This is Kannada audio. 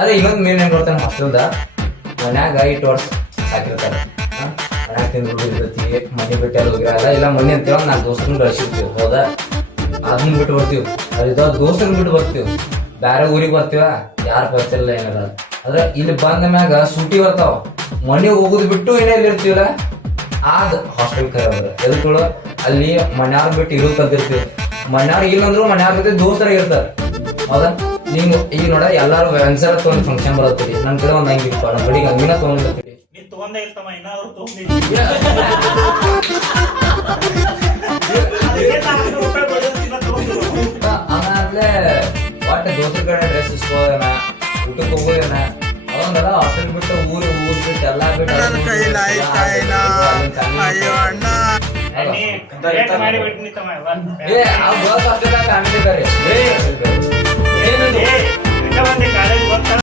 ಅದೇ ಇನ್ನೊಂದು ಮೇನ್ ಏನ್ ಬರ್ತಾನೆ ಹಾಸ್ಟೆಲ್ದ ಮನ್ಯಾಗ 8 ವರ್ಷ ಸಾಕಿರ್ತಾರೆ. ಮನ್ಯಾಗ ತಿಂದು ಇರ್ತೈತಿ, ಮನೆ ಬಿಟ್ಟು ಎಲ್ಲ ಹೋಗಿರಲ್ಲ. ಇಲ್ಲ ಮನೆ ಅಂತೇವ ನಾ ದೋಸ್ತರನ್ನ ಗಳಿಸಿರ್ತೀವಿ. ಹೌದಾ, ಅದನ್ನ ಬಿಟ್ಟು ಬರ್ತೀವಿ. ಅದಿದ್ದಾವ ದೋಸ್ತರನ್ನ ಬಿಟ್ಟು ಬರ್ತೀವಿ. ಬ್ಯಾರೆ ಊರಿಗೆ ಬರ್ತೀವ, ಯಾರ ಪರಿಚಯ ಇಲ್ಲ ಏನಿಲ್ಲ. ಆದ್ರೆ ಇಲ್ಲಿ ಬಂದ ಮ್ಯಾಗ ಸೂಟಿ ಬರ್ತಾವ. ಮನೆಗೆ ಹೋಗುದು ಬಿಟ್ಟು ಏನೇ ಇಲ್ಲಿ ಇರ್ತೀವಲ್ಲ ಆದ ಹಾಸ್ಟೆಲ್ ಕರೆಯೋದು. ಎದಕ್ಕಳು ಅಲ್ಲಿ ಮನ್ಯಾರ ಬಿಟ್ಟು ಇರೋದು ಕಲ್ತಿರ್ತೀವಿ. ಮನ್ಯಾರ ಇಲ್ಲಂದ್ರು ಮನ್ಯಾರ ಜೊತೆ ದೋಸ್ತರ ಇರ್ತಾರೆ. ಹೌದಾ, ನಿಂಗ್ ಈಗ ನೋಡ ಎಲ್ಲಾರು ಒಂದ್ಸಲ ಒಂದು ಫಂಕ್ಷನ್ ಬರತ್ತೀರಿ. ನನ್ ಕಡೆ ಒಂದ್ ಹಂಗಿಪ್ಪ, ನಮ್ ಕಡೆಗೆ ಹಂಗಿನ ತಗೊಂಡಿರ್ತೀರಿ. ಆಮೇಲೆ ಒಟ್ಟು ದೋಸ್ತರ ಕಡೆ ಡ್ರೆಸ್ ಇಸ್ಕೋದೇನ, ಊಟಕ್ಕೆ ಹೋಗೋದೇನ, ಅವಂಗೆಲ್ಲ ಹಾಸ್ಟೆಲ್ ಬಿಟ್ಟು ಊರ್ ಬಿಟ್ಟು ಎಲ್ಲಾ ಬಿಟ್ಟು ಫ್ಯಾಮಿಲಿ ಬೇರೆ.